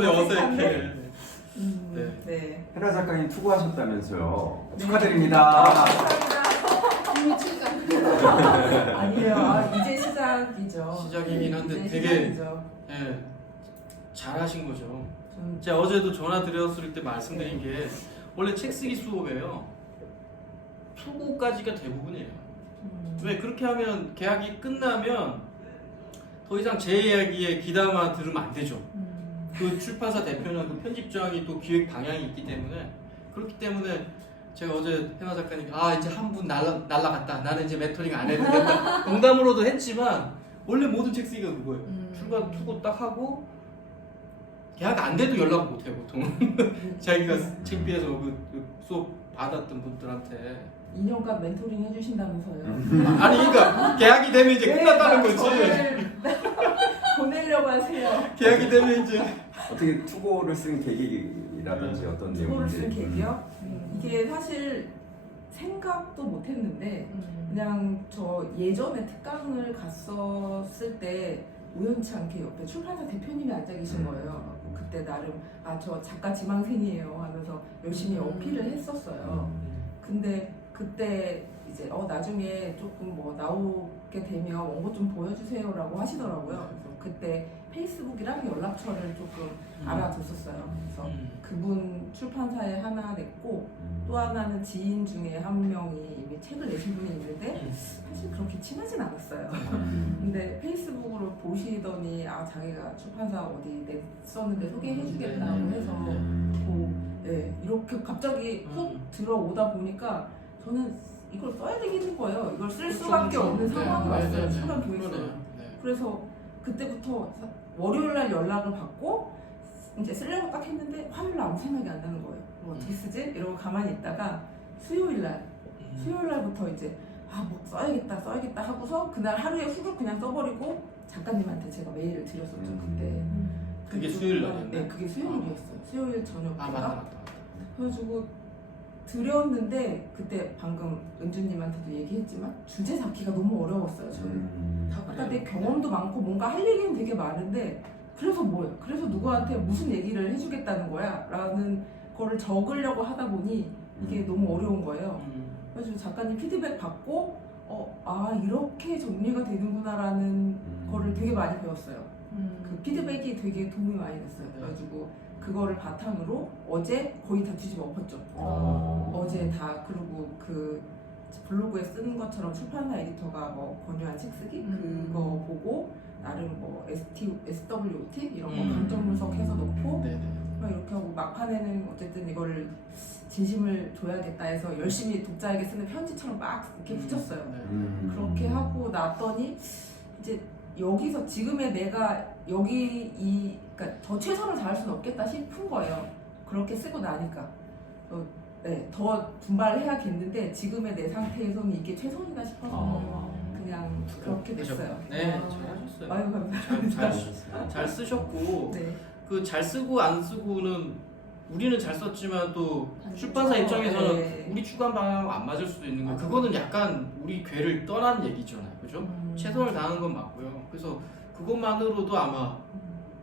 네, 어색해. 네. 네. 헤나 작가님 투고하셨다면서요. 네. 축하드립니다. 감사합니다. 이미 출장. 아니에요. 이제 시작이죠. 시작이긴 한데 이제 되게 시작이죠. 예, 잘하신 거죠. 좀 제가 어제도 전화 드렸을 때 말씀드린 게 원래 책 쓰기 수업이에요. 투고까지가 대부분이에요. 왜 그렇게 하면 계약이 끝나면 더 이상 제 이야기에 귀담아 들으면 안 되죠. 그 출판사 대표는 그 편집장이 또 기획 방향이 있기 때문에 그렇기 때문에 제가 어제 해나 작가님 이제 한 분 날라갔다. 나는 이제 메토링 안 해도 된다. 농담으로도 했지만 원래 모든 책 쓰기가 그거예요. 출간 투고 딱 하고 계약 안 돼도 연락 못 해요 보통. 자기가 창피해서 그 수업 받았던 분들한테 2년간 멘토링 해주신다면서요. 아니 그러니까 계약이 되면 이제 끝났다는 거지. 저를 보내려고 하세요. 계약이 되면 이제 어떻게 투고를 쓴 계기라든지 어떤 투고를 쓴 내용인지. 계기요? 이게 사실 생각도 못했는데 그냥 저 예전에 특강을 갔었을 때 우연치 않게 옆에 출판사 대표님이 앉아 계신 거예요. 그때 나름 저 작가 지망생이에요 하면서 열심히 어필을 했었어요. 근데 그때 이제 나중에 조금 뭐 나오게 되면 원고 좀 보여주세요라고 하시더라고요. 그래서 그때 페이스북이랑 연락처를 조금 알아뒀었어요. 그래서 그분 출판사에 하나 냈고 또 하나는 지인 중에 한 명이 이미 책을 내신 분이 있는데 사실 그렇게 친하진 않았어요. 근데 페이스북으로 보시더니 자기가 출판사 어디 냈었는데 소개해주겠다고 해서 네, 이렇게 갑자기 훅 들어오다 보니까 저는 이걸 써야 되겠는 거예요. 이걸 쓸 수밖에 없는 상황이 왔어요. 출판 교육을. 그래서 그때부터 월요일 날 연락을 받고 이제 쓰려고 딱 했는데 화요일 날 아무 생각이 안 나는 거예요. 뭐 어떻게 쓰지? 이러고 가만히 있다가 수요일 날부터 이제 뭐 써야겠다 하고서 그날 하루에 후루룩 그냥 써버리고 작가님한테 제가 메일을 드렸었죠. 그때. 그게 수요일 날이었나요? 네, 그게 수요일이었어요. 수요일 저녁인가? 맞다. 그래가지고 드렸는데 그때 방금 은주님한테도 얘기했지만 주제 잡기가 너무 어려웠어요. 저는. 아까 내 경험도 많고 뭔가 할 얘기는 되게 많은데 그래서 뭐예요? 그래서 누구한테 무슨 얘기를 해주겠다는 거야? 라는 거를 적으려고 하다 보니 이게 너무 어려운 거예요. 그래서 작가님 피드백 받고 이렇게 정리가 되는구나라는 거를 되게 많이 배웠어요. 그 피드백이 되게 도움이 많이 됐어요. 그래가지고 그거를 바탕으로 어제 거의 다 뒤집어 엎었죠. 어제 다 그리고 그 블로그에 쓰는 것처럼 출판사 에디터가 뭐 권유한 책 쓰기 그거 보고 나름 뭐 SWOT 이런 거 감정 분석해서 놓고 막 이렇게 하고 막판에는 어쨌든 이거를 진심을 줘야겠다 해서 열심히 독자에게 쓰는 편지처럼 막 이렇게 붙였어요. 그렇게 하고 났더니 이제 여기서 지금의 내가 그러니까 더 최선을 다할 수는 없겠다 싶은 거예요. 그렇게 쓰고 나니까 더 분발해야겠는데 지금의 내 상태에서는 이게 최선이다 싶어서 그냥 그렇게 됐어요. 네, 잘하셨어요. 아유 감사합니다. 잘 쓰셨고 네. 그 잘 쓰고 안 쓰고는 우리는 잘 썼지만 또 출판사 그렇죠. 입장에서는 네. 우리 추구한 방향하고 안 맞을 수도 있는 거. 맞아요. 그거는 약간 우리 궤를 떠난 얘기잖아요, 그죠? 최선을 다하는 건 맞고요. 그래서 그것만으로도 아마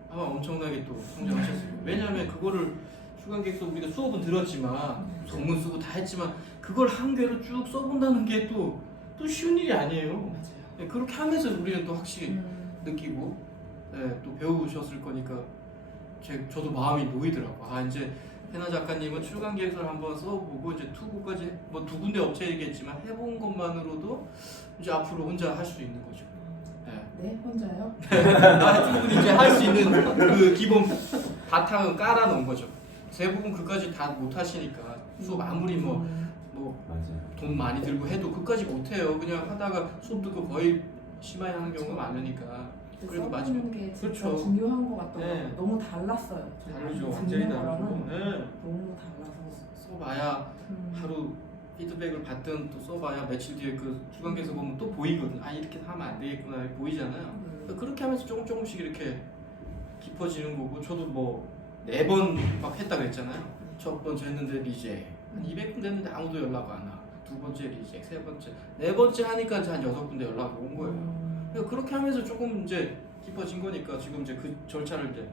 엄청나게 또 성장하셨을 거예요. 왜냐하면 그거를 출간계획서 우리가 수업은 들었지만 전문 쓰고 다 했지만 그걸 한 궤로 쭉 써본다는 게 또 쉬운 일이 아니에요. 맞아요. 그렇게 하면서 우리는 또 확실히 느끼고 또 배우셨을 거니까 저도 마음이 놓이더라고. 이제 해나 작가님은 출간 계획서를 한번 써보고 이제 투고까지 뭐 2군데 업체 얘기했지만 해본 것만으로도 이제 앞으로 혼자 할 수 있는 거죠. 네, 혼자요? 충분히 이제 할 수 있는 그 기본 바탕은 깔아놓은 거죠. 대부분 그까지 다 못 하시니까 수업 아무리 돈 많이 들고 해도 그까지 못 해요. 그냥 하다가 수업 듣고 거의 심하게 하는 경우가 많으니까. 그래도 써보는 게 진짜 그렇죠. 중요한 것 같더라고요. 네. 너무 달랐어요. 다르죠. 완전히 다르죠. 너무 달라서 써봐야 하루 피드백을 받든 또 써봐야 며칠 뒤에 그 출간계에서 보면 또 보이거든. 이렇게 하면 안 되겠구나 보이잖아요. 그렇게 하면서 조금씩 이렇게 깊어지는 거고 저도 뭐 4번 막 했다 그랬잖아요. 첫 번째 했는데 리젝 한 200군 됐는데 아무도 연락 안 와. 2번째 리젝, 3번째, 4번째 하니까 이제 한 6군데 연락 온 거예요. 그러니까 그렇게 하면서 조금 이제 깊어진 거니까 지금 이제 그 절차를 이제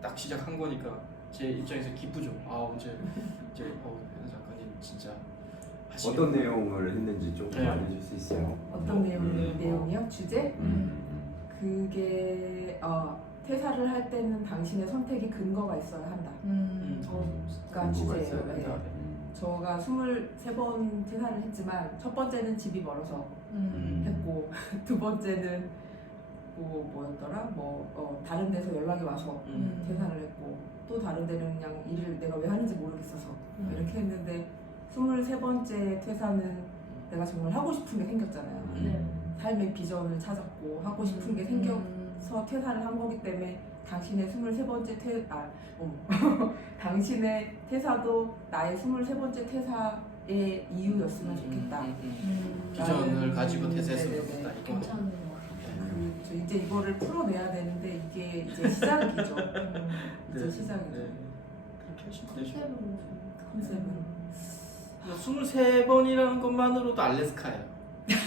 딱 시작한 거니까 제 입장에서 기쁘죠. 이제 해나 작가님 진짜 하시겠구나. 어떤 내용을 했는지 조금 네. 알려줄 수 있어요? 어떤 내용이요? 주제? 그게 퇴사를 할 때는 당신의 선택이 근거가 있어야 한다. 가 주제예요. 네. 저가 23번 퇴사를 했지만 첫 번째는 집이 멀어서 했고 두 번째는 뭐였더라? 다른 데서 연락이 와서 퇴사를 했고 또 다른 데는 그냥 일을 내가 왜 하는지 모르겠어서 이렇게 했는데 23번째 퇴사는 내가 정말 하고 싶은 게 생겼잖아요. 삶의 비전을 찾았고 하고 싶은 게 생겨서 퇴사를 한 거기 때문에 당신의 23번째 당신의 퇴사도 나의 23번째 퇴사의 이유였으면 좋겠다. 비전을 가지고 퇴사했으면 네네네. 좋겠다. 이거. 괜찮은 것 같아요. 저 이제 이거를 풀어내야 되는데 이게 이제 시작이죠. 이제 시작이죠. 네. 그렇게 하시면 되죠. 컨셉은 컨셉은 23번이라는 것만으로도 알래스카예요.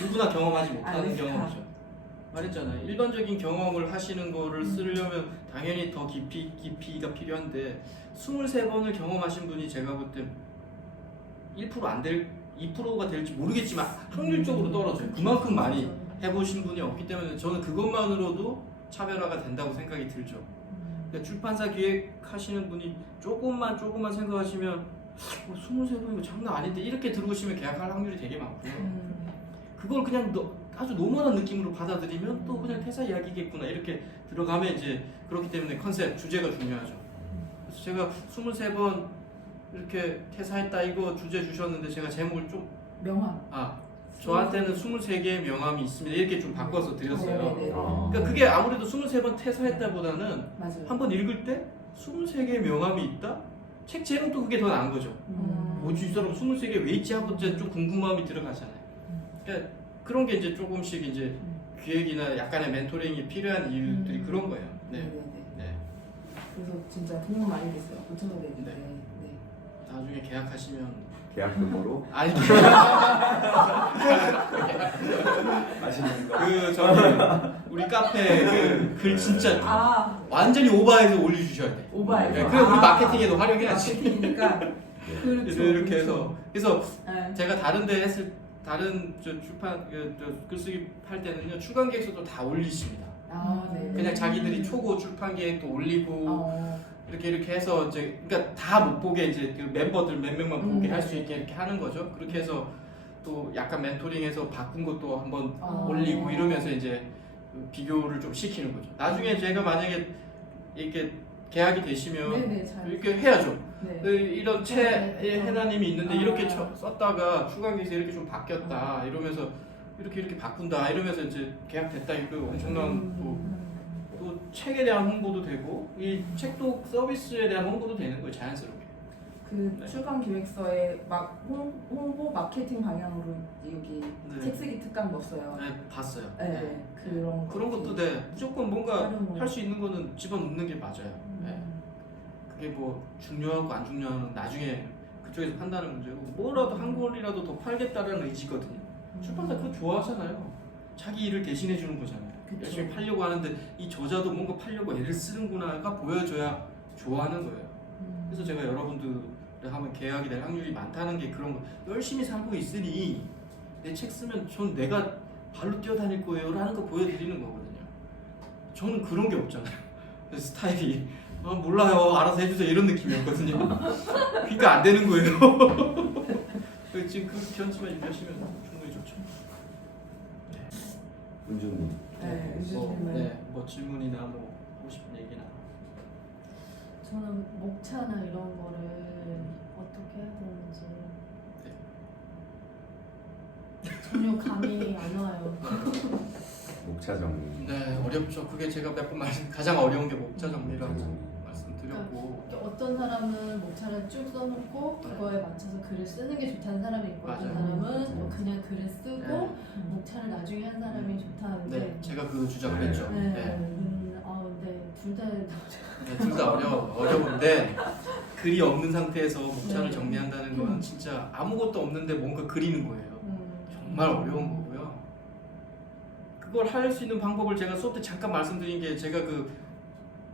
누구나 경험하지 못하는 알래스카. 경험이죠. 말했잖아요. 일반적인 경험을 하시는 거를 쓰려면 당연히 더 깊이가 필요한데 23번을 경험하신 분이 제가 볼 때 1% 안 될, 2%가 될지 모르겠지만 확률적으로 떨어져요. 그만큼 많이 해보신 분이 없기 때문에 저는 그것만으로도 차별화가 된다고 생각이 들죠. 그러니까 출판사 기획하시는 분이 조금만 생각하시면 23번 이거 장난 아닌데 이렇게 들어오시면 계약할 확률이 되게 많고요. 그걸 그냥 아주 노멀한 느낌으로 받아들이면 또 그냥 퇴사 이야기겠구나 이렇게 들어가면 이제 그렇기 때문에 컨셉, 주제가 중요하죠. 그래서 제가 23번 이렇게 퇴사했다 이거 주제 주셨는데 제가 제목을 좀 명함. 저한테는 23개의 명함이 있습니다 이렇게 좀 바꿔서 드렸어요. 네네네. 그러니까 그게 아무래도 23번 퇴사했다보다는 맞아요. 한번 읽을 때 23개의 명함이 있다? 책 제목도 그게 더 나은 거죠. 뭐지 이 사람 23개 왜 있지 하고 이제 좀 궁금함이 들어가잖아요. 그러니까 그런 게 이제 조금씩 이제 기획이나 약간의 멘토링이 필요한 이유들이 그런 거예요. 네. 네네네. 네. 그래서 진짜 도움 많이 됐어요. 고쳐서 내는데. 네. 나중에 계약하시면 계약 금으로 아니 맛있는 거. 우리 카페 글 진짜 네. 완전히 오버해서 올려주셔야 돼. 오버해서. 네, 그래 우리 마케팅에도 활용해야지. 마케팅이니까. 그렇죠. 그래서 이렇게 해서 그래서 네. 제가 다른 출판 글쓰기 할 때는요 출간 계획서도 다 올리십니다. 네. 그냥 자기들이 초고 출판 계획도 올리고 이렇게 해서 이제 그러니까 다 못 보게 이제 그 멤버들 몇 명만 보게 할 수 있게 이렇게 하는 거죠. 그렇게 해서 또 약간 멘토링해서 바꾼 것도 한번 올리고 이러면서 이제 비교를 좀 시키는 거죠. 나중에 제가 만약에 이렇게 계약이 되시면 네네, 잘. 이렇게 해야죠. 네. 이런 채에 해나님이 있는데 이렇게 아. 썼다가 출간기에서 이렇게 좀 바뀌었다 이러면서 이렇게 바꾼다 이러면서 이제 계약됐다 이거 엄청난 또 책에 대한 홍보도 되고 이 책도 서비스에 대한 홍보도 되는 거예요 자연스럽게. 그 네. 출간 기획서에 막 홍보 마케팅 방향으로 여기 네. 책 쓰기 특강 넣었어요. 네, 봤어요. 네. 그런 것도 돼. 무조건 뭔가 활용을. 할 수 있는 거는 집어넣는 게 맞아요. 네. 그게 뭐 중요하고 안 중요하는 나중에 그쪽에서 판단하는 문제고 뭐라도 한 권이라도 더 팔겠다라는 의지거든요. 출판사 그거 좋아하잖아요. 자기 일을 대신해 주는 거잖아요. 그쵸. 열심히 팔려고 하는데 이 저자도 뭔가 팔려고 애를 쓰는구나가 보여줘야 좋아하는 거예요. 그래서 제가 여러분들을 하면 계약이 될 확률이 많다는 게 그런 거. 열심히 살고 있으니 내 책 쓰면 전 내가 발로 뛰어다닐 거예요 라는 거 보여드리는 거거든요. 저는 그런 게 없잖아요. 스타일이 몰라요 알아서 해주세요 이런 느낌이었거든요. 그러니까 안 되는 거예요. 지금 그 견지만 유지하시면 충분히 좋죠. 은주님. 네, 은주님은 뭐 질문이나 뭐 하고 싶은 얘기나. 저는 목차나 이런 거를 어떻게 해야 되는지 전혀 감이 안 와요. 목차 정리. 네 어렵죠. 그게 제가 몇 번 가장 어려운 게 목차 정리라고 목차 정리. 말씀드렸고. 어떤 사람은 목차를 쭉 써놓고 그거에 맞춰서 글을 쓰는 게 좋다는 사람이 있고 어떤 맞아요. 사람은 뭐 그냥 글을 쓰고 네. 목차를 나중에 한 사람이 좋다는데 네, 제가 그 주장을 네. 했죠. 네. 네. 둘 다 둘 다 어려운데 글이 없는 상태에서 목차를 네. 정리한다는 건 진짜 아무것도 없는데 뭔가 그리는 거예요. 정말 어려운 거고요. 그걸 할 수 있는 방법을 제가 수업 때 잠깐 말씀드린 게 제가 그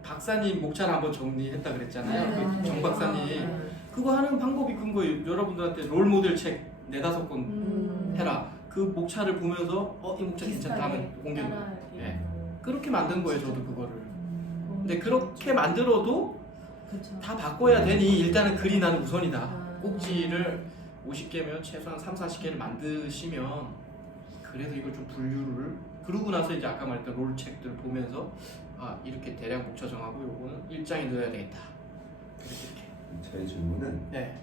박사님 목차를 한번 정리했다 그랬잖아요. 네. 정 박사님 네. 그거 하는 방법이 큰 거예요. 여러분들한테 롤 모델 책 4-5권 해라. 그 목차를 보면서 이 목차 괜찮다 하면 옮겨놓고 네. 그렇게 만든 거예요. 저도 그거를. 근데 그렇게 만들어도 그렇죠. 다 바꿔야 되니 일단은 글이 나는 우선이다. 아. 꼭지를 50개면 최소한 3-40개를 만드시면 그래도 이걸 좀 분류를 그러고 나서 이제 아까 말했던 롤 책들 보면서 이렇게 대략 목차 정하고 요거는 1장에 넣어야 되겠다. 이렇게. 저의 질문은 네.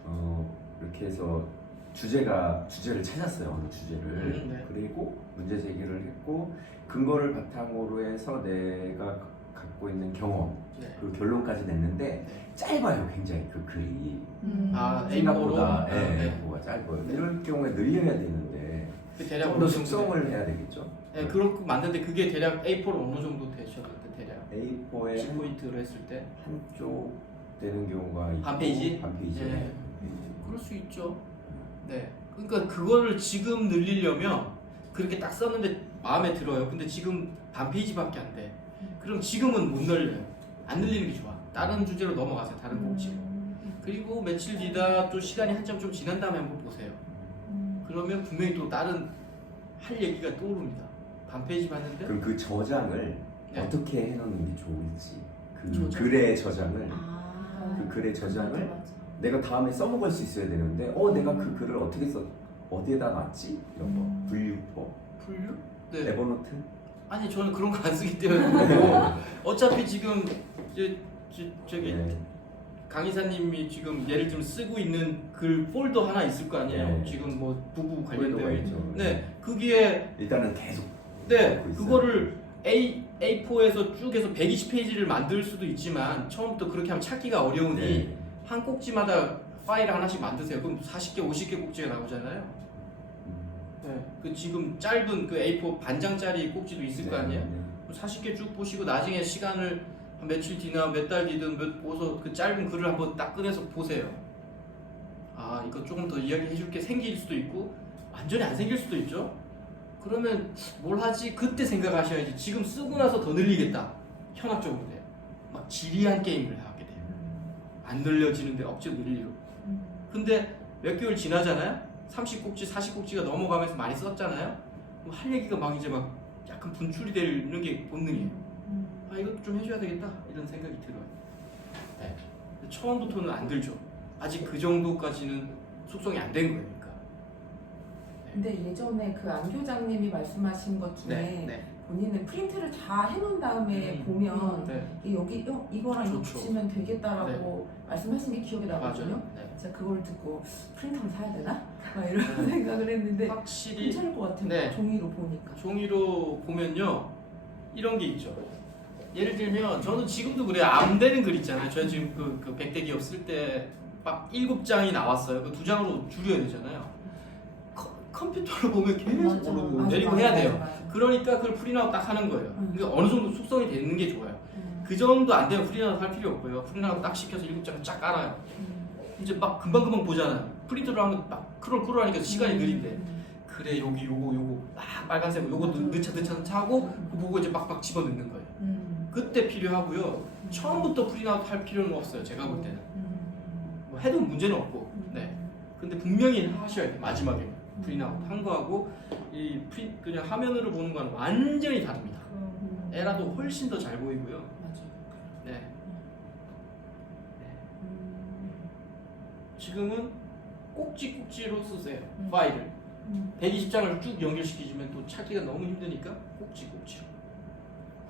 이렇게 해서 주제를 찾았어요. 어느 주제를. 네. 그리고 문제 제기를 했고 근거를 바탕으로 해서 내가 갖고 있는 경험 네. 그리고 결론까지 냈는데 네. 짧아요. 굉장히 그 글이 A4로 생각보다 네. 뭐가 짧아요. 이럴 경우에 늘려야 되는데 그 대략 좀 어느 더 정도 숙성을 해야 되겠죠. 네, 그렇게 만드는데 그게 대략 A4로 어느 정도 되셨는데 대략 A4에 10포인트로 했을 때 한쪽 되는 경우가 있고 반 페이지? 반 페이지. 네. 그럴 수 있죠. 네. 그러니까 그거를 지금 늘리려면 그렇게 딱 썼는데 마음에 들어요. 근데 지금 반 페이지밖에 안 돼. 그럼 지금은 못 늘려요. 안 늘리는 게 좋아. 다른 주제로 넘어가세요. 다른 꼭지로. 그리고 며칠 뒤다 또 시간이 한참 좀 지난 다음에 한번 보세요. 그러면 분명히 또 다른 할 얘기가 떠오릅니다. 반 페이지 봤는데 그럼 그 저장을 네. 어떻게 해놓는 게 좋을지 그 저장? 글의 저장을 아. 그 글의 저장을 맞아. 내가 다음에 써먹을 수 있어야 되는데 내가 그 글을 어떻게 써 어디에다 놨지 이런 거 분류법 분류? 네. 에버노트 아니 저는 그런 거 안 쓰기 때문에 그렇고 어차피 지금 저기 네. 강 이사님이 지금 예를 들면 쓰고 있는 글 폴더 하나 있을 거 아니에요. 네. 지금 뭐 부부 폴더가 관련되어 있는. 있죠. 네, 거기에 일단은 계속 네 넣고 있어요. 그거를 A4에서 쭉 해서 120페이지를 만들 수도 있지만 처음부터 그렇게 하면 찾기가 어려우니 네. 한 꼭지마다 파일 하나씩 만드세요. 그럼 40개, 50개 꼭지가 나오잖아요. 네, 그 지금 짧은 그 A4 반장짜리 꼭지도 있을 거 아니에요. 40개 쭉 보시고 나중에 시간을 한 며칠 뒤나 몇 달 뒤든 보서 그 짧은 글을 한번 딱 꺼내서 보세요. 이거 조금 더 이야기해 줄 게 생길 수도 있고 완전히 안 생길 수도 있죠. 그러면 뭘 하지? 그때 생각하셔야지. 지금 쓰고 나서 더 늘리겠다. 현학적으로 돼요. 막 지리한 게임을 하게 돼요. 안 늘려지는데 억지로 늘리고. 근데 몇 개월 지나잖아요. 30꼭지, 40꼭지가 넘어가면서 많이 썼잖아요. 그럼 할 얘기가 막 이제 막 약간 분출이 되는 게 본능이에요. 이것도 좀 해줘야 되겠다 이런 생각이 들어요. 네. 처음부터는 안 들죠. 아직 그 정도까지는 숙성이 안 된 거니까. 근데 예전에 그 안 교장님이 말씀하신 것 중에 네. 본인은 프린트를 다 해놓은 다음에 음. 보면 네. 여기 이거랑 이거 좋죠. 붙이면 되겠다라고 말씀하신 게 기억이 나거든요. 맞아요. 네. 제가 그걸 듣고 프린터를 사야 되나? 막 이런 생각을 했는데 확실히 괜찮을 것 같아요. 네. 종이로 보니까. 종이로 보면요 이런 게 있죠. 예를 들면 저는 지금도 그래요. 안 되는 글 있잖아요. 저희 지금 그 백대 기업 쓸 때 막 7장이 나왔어요. 그 2장으로 줄여야 되잖아요. 컴퓨터로 보면 계속 맞아. 오르고 맞아, 내리고 맞아, 해야 돼요. 맞아, 맞아. 그러니까 그걸 프린아웃 딱 하는 거예요. 그러니까 어느 정도 숙성이 되는 게 좋아요. 음. 그 정도 안 되면 프린아웃 할 필요 없고요. 프린아웃 딱 시켜서 7장 쫙 깔아요. 이제 막 금방 보잖아요. 프린터로 하면 막 크롤 하니까 시간이 느린데 그래 여기 요거 막 빨간색 요거 넣자 하고 그거 보고 이제 막 집어넣는 거예요. 그때 필요하고요. 처음부터 프린아웃 할 필요는 없어요. 제가 볼 때는 뭐 해도 문제는 없고. 네. 근데 분명히 하셔야 돼요. 마지막에 프린아웃 한 거하고 이 그냥 화면으로 보는 건 완전히 다릅니다. 에라도 훨씬 더 잘 보이고요. 맞아. 네. 지금은 꼭지로 쓰세요. 파일을. 120장을 쭉 연결시키시면 또 찾기가 너무 힘드니까 꼭지로.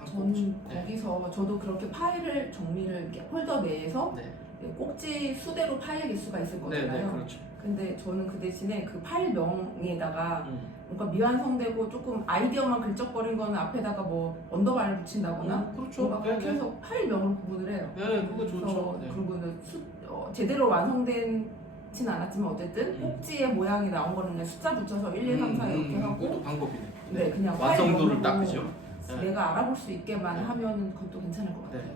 저는 네. 거기서 저도 그렇게 파일을 정리를 이렇게 폴더 내에서 네. 꼭지 수대로 파일 개수가 있을 네, 거잖아요. 그렇죠. 근데 저는 그 대신에 그 파일명에다가 음. 뭔가 미완성되고 조금 아이디어만 글적거린 거는 앞에다가 뭐 언더바를 붙인다거나 그렇죠. 뭔가 그렇게 해서 파일명으로 구분을 해요. 네, 그거 좋죠. 그래서 네. 그리고는 제대로 완성된진 않았지만 어쨌든 꼭지의 모양이 나온 거는 그냥 숫자 붙여서 1, 2, 3, 4 이렇게 하고 그것도 방법이네. 네, 그냥 완성도를 파일명으로 닦으죠. 네. 내가 알아볼 수 있게만 네. 하면 그것도 괜찮을 것 같아요. 네.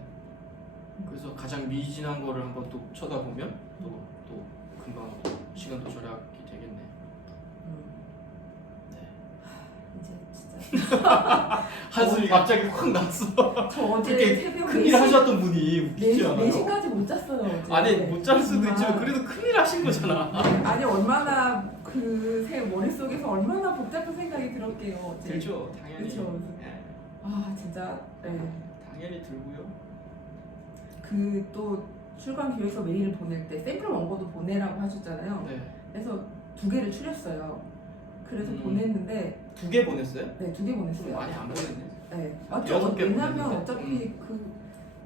그래서 가장 미진한 거를 한번 또 쳐다보면 또 금방 시간도 절약이 되겠네. 음. 네. 이제 진짜. 한숨이 갑자기 확 났어. 저 어제 그렇게 새벽 큰일 하셨던 분이 웃기지 않아요? 4시까지 못 잤어요. 어제. 아니 못 잘 수도 아. 있지만 그래도 큰일 하신 거잖아. 아니 얼마나 제 머릿속에서 얼마나 복잡한 생각이 들었게요. 어제. 들죠, 당연히. 그쵸. 예, 아 진짜 당연히 들고요. 그 또 출간 기획서 메일을 보낼 때 샘플 원고도 보내라고 하셨잖아요. 네, 그래서 2개를 추렸어요. 그래서 음. 보냈는데 2개 보냈어요? 네 2개 보냈어요. 많이 안 보냈네. 네. 여섯 개 왜냐면 보냈는데? 어차피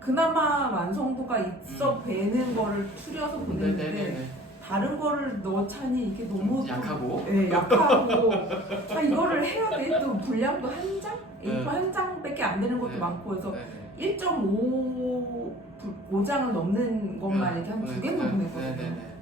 그나마 완성도가 있어 배는 거를 추려서 보냈는데 네네네. 다른 거를 넣자니 이게 너무 약하고. 네, 약하고 아 이거를 해야 돼. 또 분량도 한 장? 네. A4 한 장밖에 안 되는 것도 네. 많고 그래서 네네. 1.5장을 넘는 것만 이렇게 한 2개만 보냈거든요. 네네네.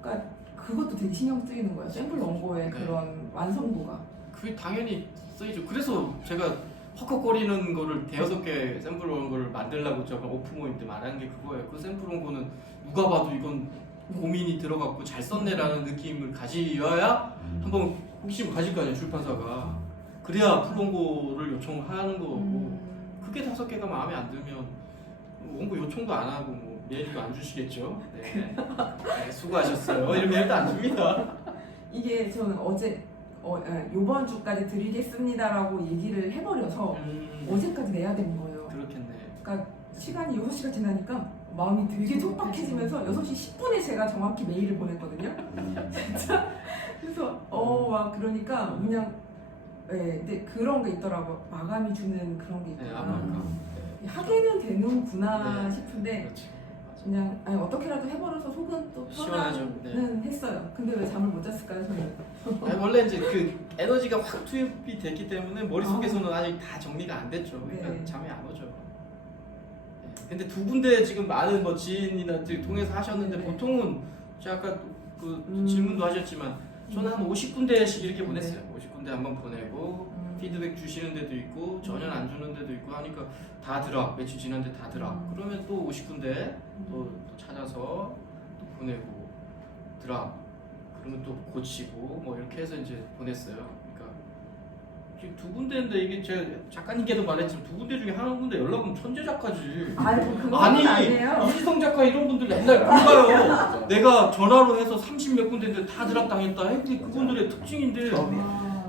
그러니까 그것도 되게 신경 쓰이는 거예요. 샘플 원고의 네. 그런 완성도가. 그게 당연히 쓰이죠. 그래서 제가 헉헉거리는 거를 대여섯 개 샘플 원고를 만들려고 제가 오프모임 때 말한 게 그거예요. 그 샘플 원고는 누가 봐도 이건 고민이 들어갔고 잘 썼네라는 느낌을 가지어야 한번 호기심 가질 거 아니에요, 출판사가. 그래야 풀원고를 요청하는 거고. 그게 5개가 마음에 안 들면 원고 요청도 안 하고 뭐 메일도 안 주시겠죠. 네. 네, 수고하셨어요. 이런 메일도 안 줍니다. 이게 저는 어제 요번 주까지 드리겠습니다라고 얘기를 해버려서 어제까지 내야 되는 거예요. 그렇겠네. 그러니까 시간이 6시가 지나니까 마음이 되게 촉박해지면서 6시 10분에 제가 정확히 메일을 보냈거든요. 그래서 막 그러니까 그냥 근데 그런 게 있더라고. 마감이 주는 그런 게 네, 있구나. 아마 하게는 되는구나 네. 싶은데 그렇지. 그냥 어떻게라도 해버려서 속은 또 시원하죠. 편안은 했어요. 근데 왜 잠을 못 잤을까요, 저는? 아니, 원래 이제 그 에너지가 확 투입이 됐기 때문에 머릿속에서는 아직 다 정리가 안 됐죠. 그러니까 네. 잠이 안 오죠. 네. 근데 2군데 지금 많은 뭐 지인이나 통해서 하셨는데 네. 보통은 제가 아까 그 질문도 하셨지만 저는 한 50군데씩 이렇게 보냈어요. 50군데 한번 보내고 피드백 주시는 데도 있고 전혀 안 주는 데도 있고 하니까 다 들어. 며칠 지났는데 다 들어. 그러면 또 50군데 또 찾아서 또 보내고 들어. 그러면 또 고치고 뭐 이렇게 해서 이제 보냈어요. 그러니까 지금 2군데인데 이게 제가 작가님께도 말했지만 2군데 중에 한 군데 연락 오면 천재 작가지. 아니 그건 아니 아니에요. 이지성 작가 이런 분들 맨날 불러요. 내가 전화로 해서 30몇 군데인데 다 드랍당했다. 했더니 그분들의 특징인데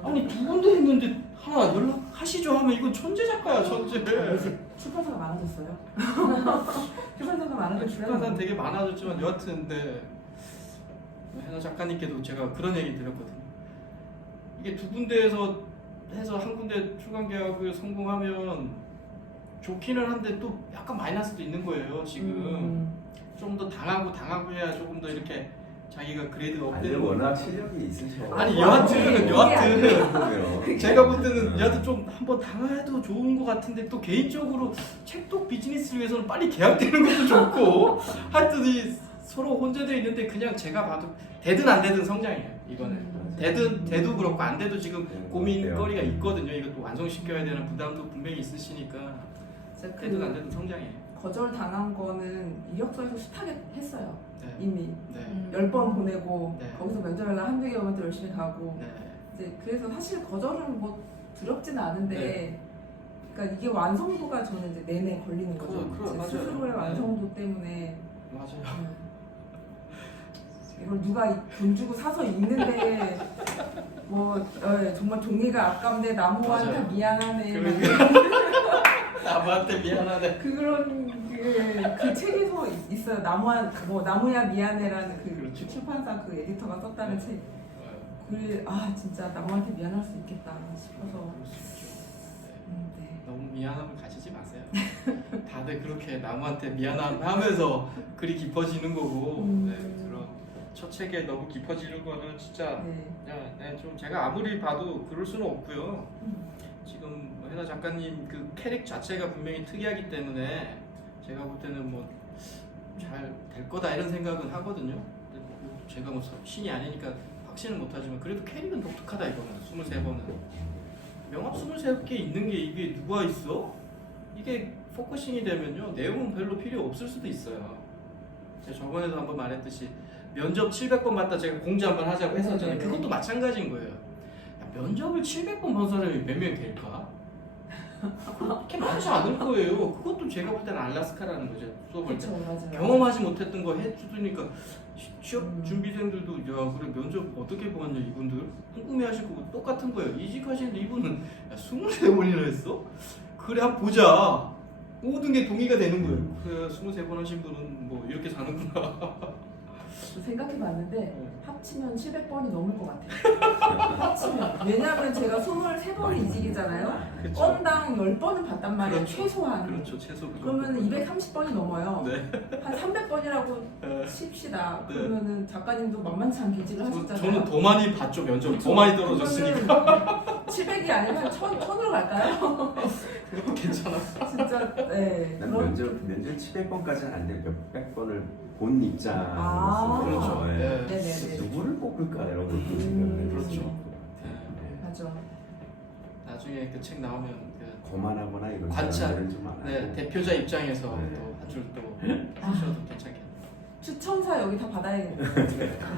아니 2군데 했는데 하나 연락하시죠 하면 이건 천재 작가야 천재. 출판사가 많아졌어요. 출판사가 많아졌어요. 출판사는 되게 많아졌지만 여하튼 근데 해나 작가님께도 제가 그런 얘기 드렸거든요. 이게 2군데에서 해서 한 군데 출간 계약을 성공하면 좋기는 한데 또 약간 마이너스도 있는 거예요. 지금 좀 더 당하고 해야 조금 더 이렇게 자기가 그레이드가 아니 업되는 워낙 실력이 있으셔. 아니 여하튼 여하튼 제가 볼 때는 여하튼 좀 한번 당해도 좋은 것 같은데 또 개인적으로 책독 비즈니스를 위해서는 빨리 계약되는 것도 좋고 하여튼 이 서로 혼재되어 있는데 그냥 제가 봐도 되든 안 되든 성장이에요. 이거는 돼도 그렇고 안 돼도 지금 고민거리가 있거든요. 이것도 완성시켜야 되는 부담도 분명히 있으시니까 되든 안 되든 성장이에요. 거절 당한 거는 이력서에서 숱하게 했어요. 네. 이미 네. 10번 보내고 네. 거기서 면접을 한두 개 오면 또 열심히 가고 네. 이제 그래서 사실 거절은 뭐 두렵지는 않은데 네. 그러니까 이게 완성도가 저는 이제 내내 걸리는 거죠. 제 맞아요. 스스로의 네. 완성도 때문에 맞아요. 이걸 누가 돈 주고 사서 읽는데 뭐 정말 종이가 아깝네 나무한테 맞아요. 미안하네 나무한테 미안하네. 그런 그 책에서 있어요. 나무야 미안해라는 그 그렇죠. 출판사 그 에디터가 썼다는 책. 그래 진짜 나무한테 미안할 수 있겠다 싶어서. 그럴 수 있죠. 네. 너무 미안함을 가지지 마세요. 다들 그렇게 남한테 미안함 하면서 글이 깊어지는 거고 네, 그런 첫 책에 너무 깊어지는 거는 진짜 좀 제가 아무리 봐도 그럴 수는 없고요. 지금 해나 작가님 그 캐릭 자체가 분명히 특이하기 때문에 제가 볼 때는 뭐 잘 될 거다 이런 생각은 하거든요. 근데 뭐 제가 뭐 신이 아니니까 확신은 못하지만 그래도 캐릭은 독특하다 이거는 23번은 명함 23개 있는 게 이게 누가 있어? 이게 포커싱이 되면요 내용은 별로 필요 없을 수도 있어요. 제가 저번에도 한번 말했듯이 면접 700번 봤다 제가 공지 한번 하자고 했었잖아요. 그것도 마찬가지인 거예요. 면접을 700번 본 사람이 몇 명이 될까? 그렇게 많지 않을 거예요. 그것도 제가 볼 때는 알라스카라는 거죠. 수업을 그렇죠, 맞아요. 경험하지 못했던 거 해주니까 취업 준비생들도 야 그래 면접 어떻게 보았냐 이분들 궁금해하실 거고 똑같은 거예요. 이직하시는데 이분은 야 23번이나 했어? 그래 한번 보자. 모든 게 동의가 되는 거예요. 그래 23번 하신 분은 뭐 이렇게 사는구나. 생각해봤는데 합치면 700번이 넘을 것 같아요. 합치면. 왜냐하면 제가 23번이 이직이잖아요. 그렇죠. 건당 10번은 봤단 말이에요. 그렇죠. 최소한. 그렇죠. 최소 그러면 230번이 넘어요. 네. 한 300번이라고 네. 칩시다. 네. 그러면은 작가님도 만만치 않게 이직을 하셨잖아요. 저는 더 많이 봤죠 면접. 그렇죠. 더 많이 떨어졌으니까. 700이 아니면 1000으로 갈까요? 그거 괜찮아. 진짜 네. 난 그런- 면접 700번까지는 안 돼. 몇백 번을 본 입장으로서 아. 그렇죠. 예. 네. 네네네. 누구를 뽑을까 이런 걸 생각을 그렇죠. 네. 맞아. 나중에 그 책 나오면 그 거만하거나 이런 관찰. 사람들은 좀 많아요. 네, 대표자 입장에서 네. 또 한 줄 또 쓰셔도 괜찮겠네요. 추천사 여기 다 받아야겠네요.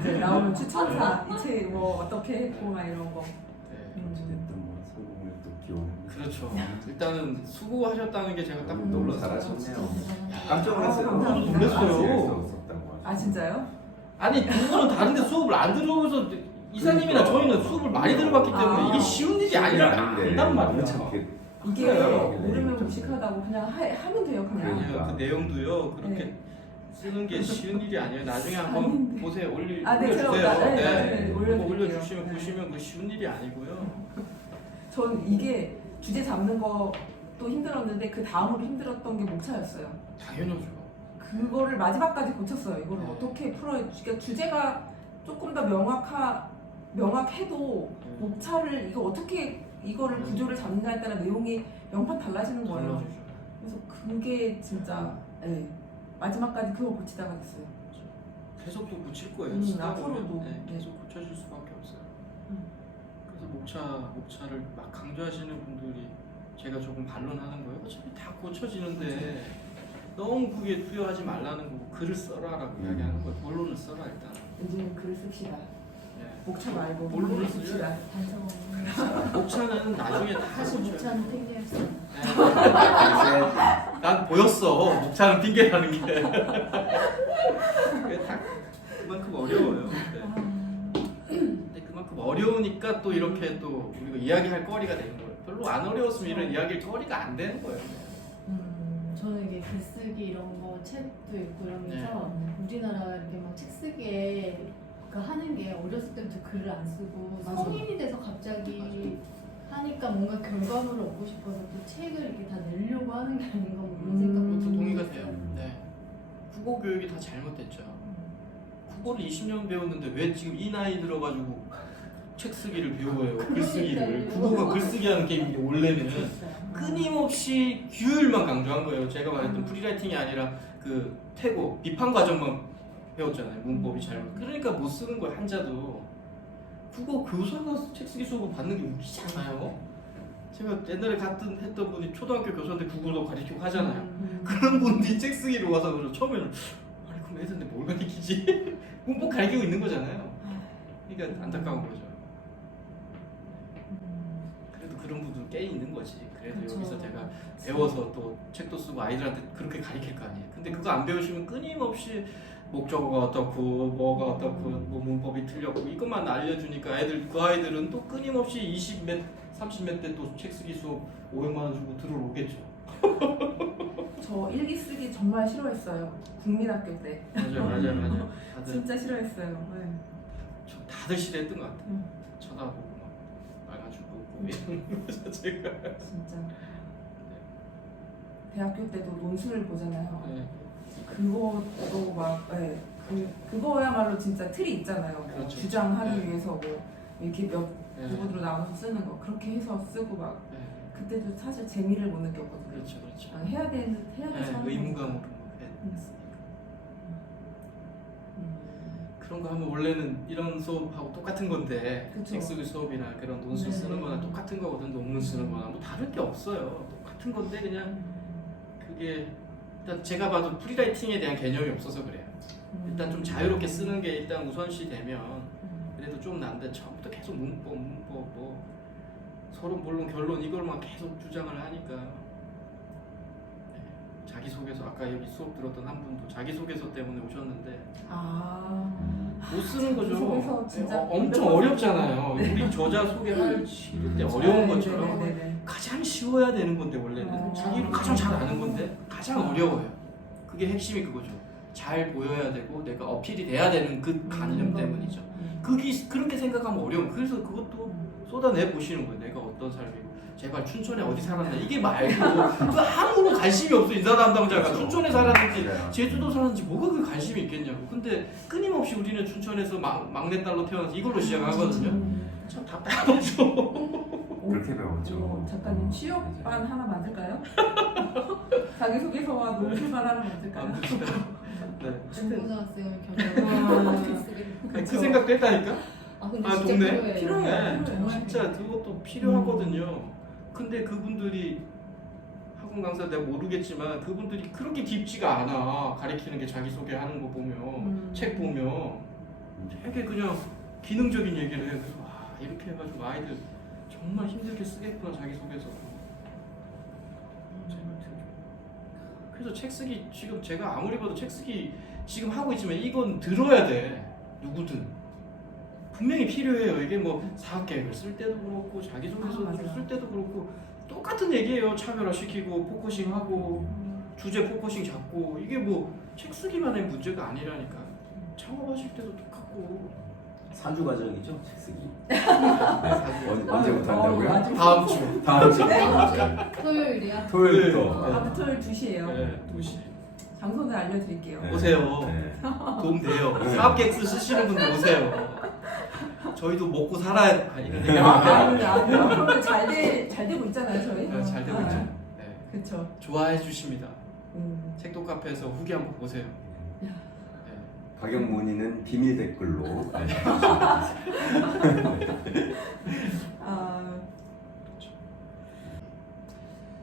이제 나오면 추천사 이 책 뭐 어떻게 했고 막 이런 거. 네. 어쨌든 뭐 성공을 또 기원합니다. 그렇죠. 일단은 수고하셨다는 게 제가 딱 너무 놀랐어요. 잘하셨네요. 진짜 깜짝 놀랐어요. 아, 감사합니다. 놀랐어요. 아 진짜요? 아니 두 분은 다른데 수업을 안 들어오면서 이사님이나 그러니까. 저희는 수업을 많이 들어봤기 때문에 아. 이게 쉬운 일이 아니라 안단 말이에요. 이게 그래요. 모르면 무식하다고 그냥 하면 돼요 그냥. 그러니까. 그 내용도요 그렇게 네. 쓰는 게 쉬운 일이 아니에요. 나중에 한번 아닌데. 보세요. 아, 네, 올려주세요. 제가 네. 올려드릴게요. 올려주시면 네. 보시면 그 쉬운 일이 아니고요. 전 이게 주제 잡는 것도 힘들었는데 그 다음으로 힘들었던 게 목차였어요. 당연하죠. 그거를 마지막까지 고쳤어요. 이걸 네. 어떻게 풀어야 그러니까 주제가 조금 더 명확해도 네. 목차를 이거 어떻게 이거를 구조를 잡느냐에 따라 내용이 영판 달라지는 거예요. 달라지죠. 그래서 그게 진짜 네. 마지막까지 그거 고치다가 됐어요. 계속 또 고칠 거예요. 쓰다 보면 앞으로도. 네, 네. 계속 고쳐질 수밖에 없어요. 음. 그래서 목차를 막 강조하시는 분들이 제가 조금 반론하는 거예요. 어차피 다 고쳐지는데 너무 그게 투여하지 말라는 거고 글을 써라라고 이야기하는 거예요. 본론을 써라 일단. 이제는 글을 씁시다. 네. 목차 말고 본론을 글을 쓰죠. 씁시다. 단성 없는 목차는 나중에 다 다시 고쳐요. 목차는 탱기했어. 난 보였어. 목차는 핑계라는 게. 그게 다 그만큼 어려워요. 네. 근데 그만큼 어려우니까 또 이렇게 또 우리가 이야기할 거리가 되는 거예요. 별로 안 어려웠으면 이런 이야기할 거리가 안 되는 거예요. 저는 이게 글쓰기 이런 거 책도 읽고 이러면서 우리나라 이렇게 막 책 쓰기에 그 하는 게 어렸을 때부터 글을 안 쓰고 맞아. 성인이 돼서 갑자기 하니까 뭔가 결과물을 얻고 싶어서 또 책을 이렇게 다 내려고 하는 게 아닌가 뭐 이런 생각도 그것도 동의가 들었어요. 돼요. 네. 국어 교육이 다 잘못됐죠. 국어를 20년 배웠는데 왜 지금 이 나이 들어가지고 책 쓰기를 배워요? 글쓰기를. 그러니까요. 국어가 글쓰기 하는 게임인데 원래는 그랬어요. 끊임없이 규율만 강조한 거예요. 제가 말했던 프리라이팅이 아니라 그 태고 비판 과정만 배웠잖아요. 문법이 잘못. 그러니까 못 쓰는 거예요. 한자도. 국어 교사가 책 쓰기 수업을 받는 게 웃기지 않아요? 제가 옛날에 했던 분이 초등학교 교사인데 국어도 가르치고 하잖아요. 그런 분들이 책 쓰기로 와서 그래서 처음에는 아니 그럼 애들한테 뭘 가르치지? 문법 가르치고 있는 거잖아요. 그러니까 안타까운 거죠. 그래도 그런 분들은 깨 있는 거지. 그래도 그쵸. 여기서 제가 배워서 또 책도 쓰고 아이들한테 그렇게 가르칠 거 아니에요. 근데 그거 안 배우시면 끊임없이 목적어가 어떻고 뭐가 어떻고 뭐 문법이 틀렸고 이것만 알려주니까 애들 그 아이들은 또 끊임없이 20몇 30몇 대 또 책 쓰기 수업 500만 원 주고 들어오겠죠. 저 일기 쓰기 정말 싫어했어요. 국민학교 때. 맞아요. 다들 진짜 싫어했어요. 네. 다들 싫어했던 것 같아요. 음. 쳐다보고 막 말가지고 웃고 이런 거 자체가. 진짜. 대학교 때도 논술을 보잖아요. 네. 그것도 막 그거야말로 진짜 틀이 있잖아요. 뭐 그렇죠. 주장하기 네. 위해서 뭐 이렇게 몇 네. 부분으로 나눠서 쓰는 거 그렇게 해서 쓰고 막 네. 그때도 사실 재미를 못 느꼈거든요. 그렇죠. 아, 해야 돼서 하는 의무감으로 거니까. 했으니까. 음. 그런 거 하면 원래는 이런 수업하고 똑같은 건데 그쵸. 책 쓰기 수업이나 그런 논술 네. 쓰는 거나 똑같은 거거든. 논문 쓰는 거나 뭐 다를 게 없어요. 똑같은 건데 그냥 그게 일단 제가 봐도 프리라이팅에 대한 개념이 없어서 그래요. 일단 좀 자유롭게 쓰는 게 일단 우선시 되면 그래도 좀 난데 처음부터 계속 문법 뭐 서로 물론 결론 이걸만 계속 주장을 하니까 자기소개서 아까 여기 수업 들었던 한 분도 자기소개서 때문에 오셨는데 못 쓰는 거죠. 자기소개서 진짜 엄청 어렵잖아요. 우리 저자 소개할 때 어려운 것처럼 네네네. 가장 쉬워야 되는 건데 원래는 자기를 가장 잘 아는 건데 가장 어려워요. 그게 핵심이 그거죠. 잘 보여야 되고 내가 어필이 돼야 되는 그 관념 때문이죠. 그렇게 생각하면 어려워. 그래서 그것도 쏟아내 보시는 거예요. 내가 어떤 삶이고 제발 춘천에 어디 살았나 이게 말고 그 아무런 관심이 없어. 인사 담당자가 춘천에 살았는지 제주도 살았는지 뭐가 그 관심이 있겠냐고. 근데 끊임없이 우리는 춘천에서 막내딸로 태어나서 이걸로 시작하거든요. 참 답답하죠. 그렇게 배웠죠. 작가님 취업반 하나 만들까요? 자기소개서와 논술반 하나 만들까요? 네. 중고등학생을 그 생각도 했다니까? 근데 아, 진짜 동네? 필요해요. 네, 진짜 그것도 필요하거든요. 근데 그분들이 학원 강사 내가 모르겠지만 그분들이 그렇게 깊지가 않아. 가르치는 게 자기소개하는 거 보면 책 보면 되게 그냥 기능적인 얘기를 해. 그래서 이렇게 해가지고 아이들 정말 힘들게 쓰겠구나 자기소개서. 그래서 책 쓰기 지금 제가 아무리 봐도 책 쓰기 지금 하고 있지만 이건 들어야 돼. 누구든 분명히 필요해요. 이게 뭐 사업계획을 쓸 때도 그렇고 자기소개서를 쓸 때도 그렇고 똑같은 얘기예요. 차별화시키고 포커싱하고 주제 포커싱 잡고 이게 뭐 책 쓰기만의 문제가 아니라니까. 창업하실 때도 똑같고. 사주 과정이죠, 책 쓰기. 사주. 언제부터 한다고요? 다음 주. 다음 주. 토요일이야? 토요일부터. 다음 토요일 2시에요. 네, 2시. 장소는 알려드릴게요. 네. 오세요. 네. 도움 돼요. 사업계획서 쓰시는 분들 오세요. 저희도 먹고 살아야 그러면 잘 되고 있잖아요, 저희. 네, 잘 되고 있죠. 네. 그렇죠. 좋아해 주십니다. 책도 카페에서 후기 한번 보세요. 네. 가격 문의는 비밀 댓글로.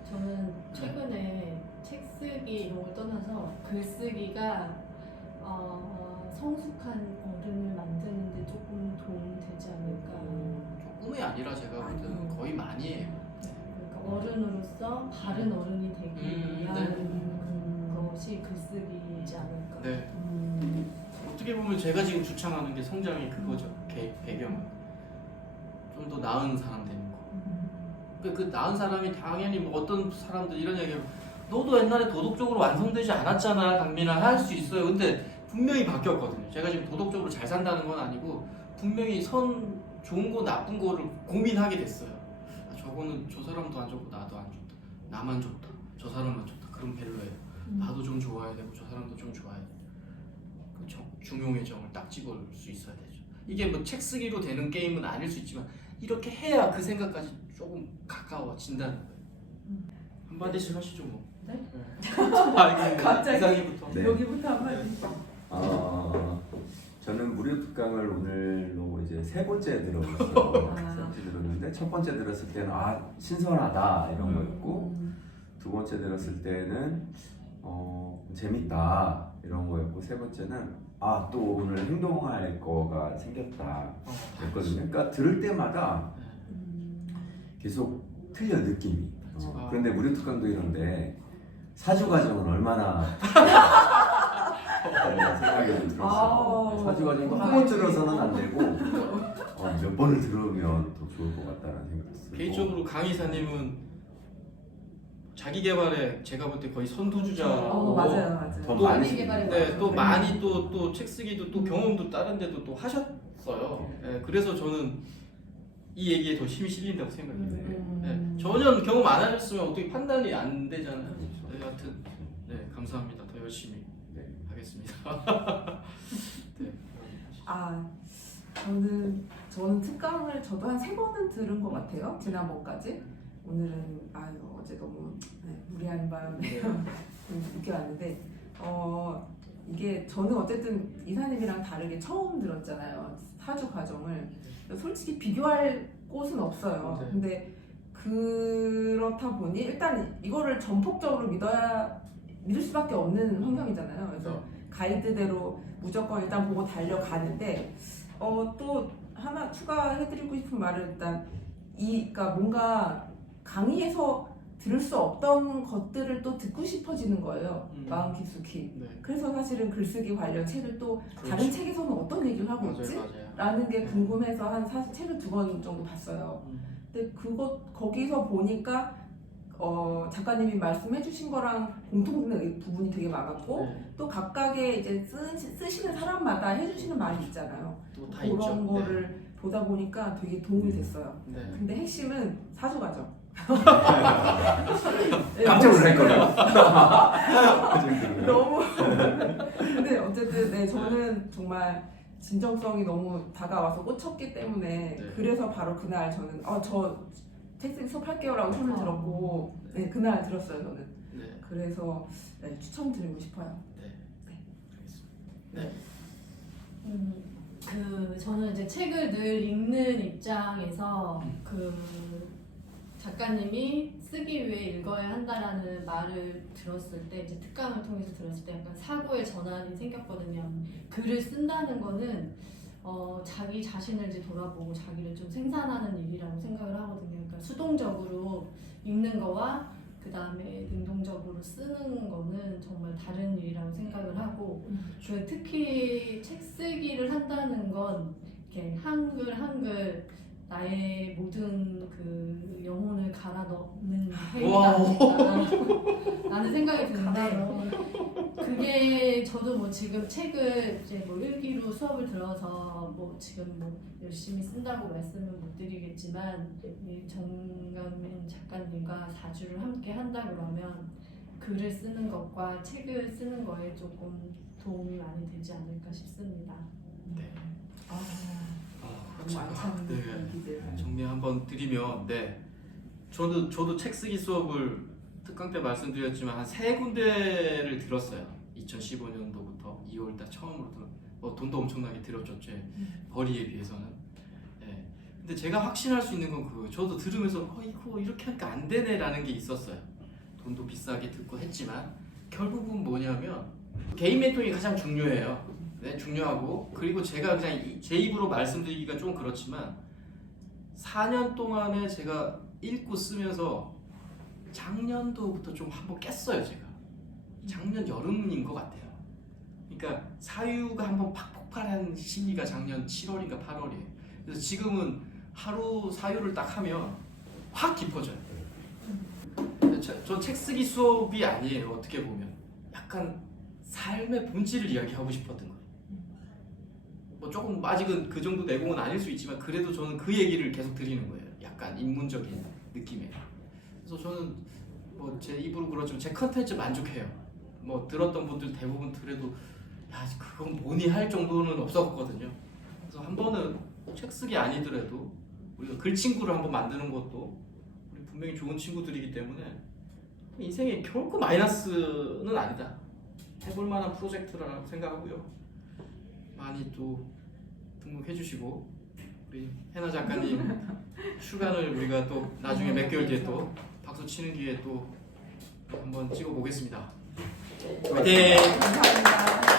저는 최근에 책 쓰기 이런 걸 떠나서 글쓰기가 성숙한 어른을 만드는데 조금 도움이 되지 않을까. 조금이 아니라 제가 볼 때는 거의 많이에요. 그러니까 어른으로서 바른 어른이 되기 위한 것이 글쓰기이지 않을까. 네. 어떻게 보면 제가 지금 주창하는 게 성장이 그거죠. 배경. 좀 더 나은 사람 되는 거. 그 나은 사람이 당연히 뭐 어떤 사람들 이런 얘기하면 너도 옛날에 도덕적으로 완성되지 않았잖아, 강민아. 할 수 있어요. 근데 분명히 바뀌었거든요. 제가 지금 도덕적으로 잘 산다는 건 아니고 분명히 좋은 거 나쁜 거를 고민하게 됐어요. 저거는 저 사람도 안 좋고 나도 안 좋다. 나만 좋다. 저 사람만 좋다. 그럼 별로예요. 나도 좀 좋아야 되고 저 사람도 좀 좋아야 돼요. 그렇죠. 중용의 정을 딱 집을 수 있어야 되죠. 이게 뭐 책 쓰기로 되는 게임은 아닐 수 있지만 이렇게 해야 그 생각까지 조금 가까워진다는 거예요. 한마디씩 하시죠 뭐. 네? 갑자기 이상이부터. 네. 여기부터 한마디. 저는 무료 특강을 오늘로 이제 세 번째 들어봤어요. 세 번째 들었는데 첫 번째 들었을 때는 신선하다 이런 거였고 두 번째 들었을 때는 재밌다 이런 거였고 세 번째는 또 오늘 행동할 거가 생겼다 그랬거든요. 그러니까 들을 때마다 계속 틀려 느낌이. 그런데 무료 특강도 이런데 사주 과정은 얼마나 생각이 좀 들었어요. 사주 과정도 한 번 들어서는 안 되고 몇 번을 들으면 더 좋을 것 같다는 생각이 들어요. 개인적으로 강 이사님은 자기 개발에 제가 볼 때 거의 선두주자고 맞아요. 더 또 많이 네, 또 많이 또 책 쓰기도 또 경험도 다른 데도 또 하셨어요. 네, 그래서 저는 이 얘기에 더 힘이 실린다고 생각해요. 네, 전혀 경험 안 하셨으면 어떻게 판단이 안 되잖아요. 네, 여하튼 네, 감사합니다. 더 열심히 하겠습니다. 네. 저는 특강을 저도 한 3번은 들은 것 같아요. 지난번까지. 오늘은 어제 너무 무리한 바람에 늦게 왔는데 이게 저는 어쨌든 이사님이랑 다르게 처음 들었잖아요. 사주 과정을. 솔직히 비교할 곳은 없어요. 네. 근데 그렇다 보니 일단 이거를 전폭적으로 믿을 수밖에 없는 환경이잖아요. 그래서 가이드대로 무조건 일단 보고 달려가는데 또 하나 추가해드리고 싶은 말은 일단 그러니까 뭔가 강의에서 들을 수 없던 것들을 또 듣고 싶어지는 거예요. 마음 깊숙이. 네. 그래서 사실은 글쓰기 관련 책을 또 그렇죠. 다른 책에서는 어떤 얘기를 하고 있지? 맞아요. 라는 게 궁금해서 사실 책을 2권 정도 봤어요. 근데 거기서 보니까 작가님이 말씀해주신 거랑 공통된 부분이 되게 많았고 네. 또 각각의 이제 쓰시는 사람마다 해주시는 말이 있잖아요. 또다 그런 있죠. 거를 보다 보니까 되게 도움이 됐어요. 네. 근데 핵심은 사주가죠. 깜짝 놀랄 거예요. 너무. 근데 어쨌든 네, 저는 정말 진정성이 너무 다가와서 꽂혔기 때문에 네. 그래서 바로 그날 저는 저 책쓰기 수업할게요라고 손을 들었고 네, 그날 들었어요 저는. 네. 그래서 네, 추천드리고 싶어요. 네. 네. 알겠습니다. 네. 저는 이제 책을 늘 읽는 입장에서 작가님이 쓰기 위해 읽어야 한다라는 말을 들었을 때 이제 특강을 통해서 들었을 때 약간 사고의 전환이 생겼거든요. 글을 쓴다는 거는 자기 자신을 이제 돌아보고 자기를 좀 생산하는 일이라고 생각을 하거든요. 그러니까 수동적으로 읽는 거와 그 다음에 능동적으로 쓰는 거는 정말 다른 일이라고 생각을 하고 특히 책 쓰기를 한다는 건 이렇게 한글 나의 모든 그 영혼을 갈아 넣는 행위가 아닐까 라는 생각이 드는데 그게 저도 뭐 지금 책을 이제 뭐 일기로 수업을 들어서 뭐 지금 뭐 열심히 쓴다고 말씀은 못 드리겠지만 이 정가민 작가님과 4주를 함께 한다 그러면 글을 쓰는 것과 책을 쓰는 거에 조금 도움이 많이 되지 않을까 싶습니다. 네. 너무 많다는 네. 얘기들. 정리 한번 드리면, 네, 저도 책 쓰기 수업을 특강 때 말씀드렸지만 한 3군데를 들었어요. 2015년도부터 2월달 처음으로 돈도 엄청나게 들었죠, 제 벌이에 비해서는. 네. 근데 제가 확신할 수 있는 건 그거예요. 저도 들으면서 이거 이렇게 하니까 안 되네라는 게 있었어요. 돈도 비싸게 듣고 했지만 결국은 뭐냐면 개인 멘토링이 가장 중요해요. 네, 중요하고, 그리고 제가 그냥 제 입으로 말씀드리기가 좀 그렇지만 4년 동안에 제가 읽고 쓰면서 작년도부터 좀 한번 깼어요. 제가 작년 여름인 것 같아요. 그러니까 사유가 한번 팍 폭발한 시기가 작년 7월인가 8월이에요. 그래서 지금은 하루 사유를 딱 하면 확 깊어져요. 전 책 쓰기 수업이 아니에요. 어떻게 보면 약간 삶의 본질을 이야기하고 싶었던 거예요. 뭐 조금 아직은 그 정도 내공은 아닐 수 있지만 그래도 저는 그 얘기를 계속 드리는 거예요. 약간 인문적인 느낌에. 그래서 저는 뭐 제 입으로 그렇지만 제 컨텐츠 만족해요. 뭐 들었던 분들 대부분 그래도 야 그건 뭐니 할 정도는 없었거든요. 그래서 한 번은 책 쓰기 아니더라도 우리가 글 친구를 한번 만드는 것도 우리 분명히 좋은 친구들이기 때문에 인생에 결코 마이너스는 아니다. 해볼 만한 프로젝트라고 생각하고요. 많이 또 등록해주시고 우리 해나 작가님 슈간을 우리가 또 나중에 몇 개월 뒤에 또 박수 치는 기회에 또 한번 찍어보겠습니다. 화이팅! 감사합니다.